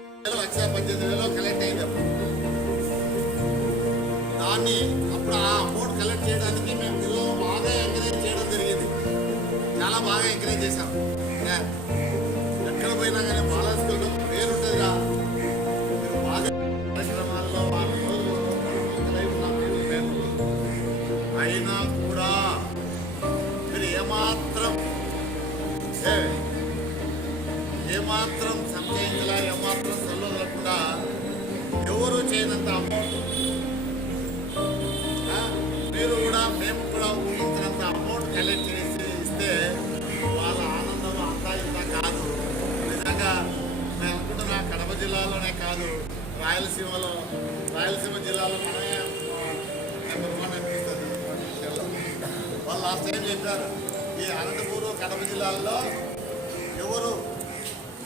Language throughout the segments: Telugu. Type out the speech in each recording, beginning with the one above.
1,18,000 కలెక్ట్ అయింది. దాన్ని అప్పుడు ఆ అమౌంట్ కలెక్ట్ చేయడానికి మేము పిల్లలు బాగా ఎంకరేజ్ చేయడం జరిగింది. చాలా బాగా ఎంకరేజ్ చేశాం. ఎక్కడ పోయినా కానీ బాలా స్కూల్ పేరుంటుందిగా. మీరు బాగా కార్యక్రమాల్లో అయినా కూడా మీరు ఏమాత్రం సంశయించలా, ఏమాత్రం సొల్లకుండా ఎవరు చేయనంత అమౌంట్ మీరు కూడా మేము కూడా ఊహించినంత అమౌంట్ కలెక్ట్ చేసి ఇస్తే వాళ్ళ ఆనందం అంతా ఇంత కాదు. నిజంగా నేను అనుకుంటున్నా కడప జిల్లాలోనే కాదు, రాయలసీమ జిల్లాలో మనమే నెంబర్ 1 అనిపిస్తుంది. వాళ్ళు లాస్ట్ టైం చెప్పారు, ఈ అనంతపూర్ కడప జిల్లాల్లో ఎవరు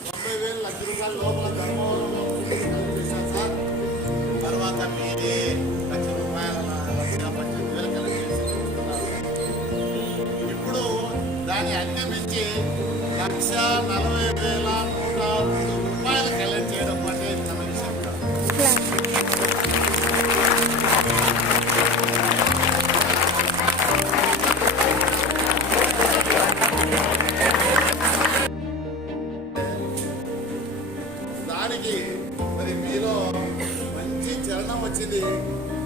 90,000 లక్ష రూపాయల లోపల ధర్మవరంలో కలెక్ట్ సార్. తర్వాత మీరే ₹1,18,000 కలెక్ట్ చేసి చూస్తున్నారు. ఇప్పుడు దాన్ని అధిగమించి ₹1,40,103 కలెక్ట్ చేయడం అంటే చిన్న విషయం కాదు. దానికి మరి మీలో మంచి చలనం వచ్చింది.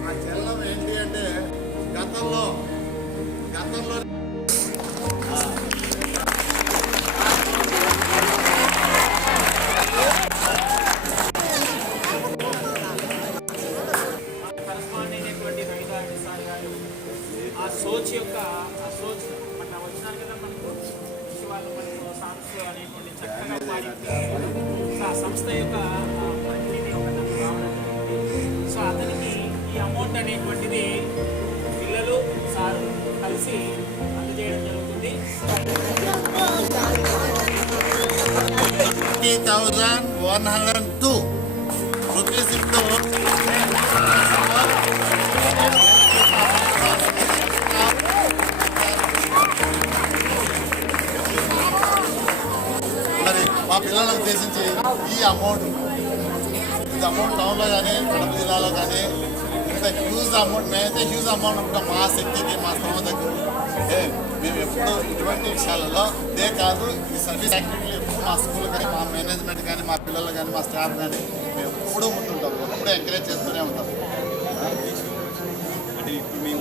ఆ చలనం ఏంటి అంటే గతంలో ఆ సోచ్ మన వచ్చినారు కదా, మనకు వాళ్ళు మనకు సాంగ్స్ అనేటువంటి చక్కగా పాడి ఆ సంస్థ యొక్క ప్రతినిధి ఒకటి రావడం జరిగింది. సో అతనికి ఈ అమౌంట్ అనేటువంటిది పిల్లలు సార్ కలిసి అందజేయడం జరుగుతుంది. 50,102 రూపీస్ ఇప్పుడు మరి మా పిల్లలను ఉద్దేశించి ఈ అమౌంట్ టౌన్లో కానీ కడప జిల్లాలో కానీ ఇంత హ్యూజ్ అమౌంట్, మేమైతే హ్యూజ్ అమౌంట్ ఉంటాం మా శక్తికి, మా స్తోమతకు. మేము ఎప్పుడు ఇటువంటి విషయాలలో ఇదే కాదు, ఈ సర్వీస్ యాక్టివిటీలు ఎప్పుడు మా స్కూల్ కానీ, మా మేనేజ్మెంట్ కానీ, మా పిల్లలు కానీ, మా స్టాఫ్ కానీ మేము ఎప్పుడూ ముందుంటాం, ఎప్పుడూ ఎంకరేజ్ చేస్తూనే ఉంటాం. అంటే ఇప్పుడు మేము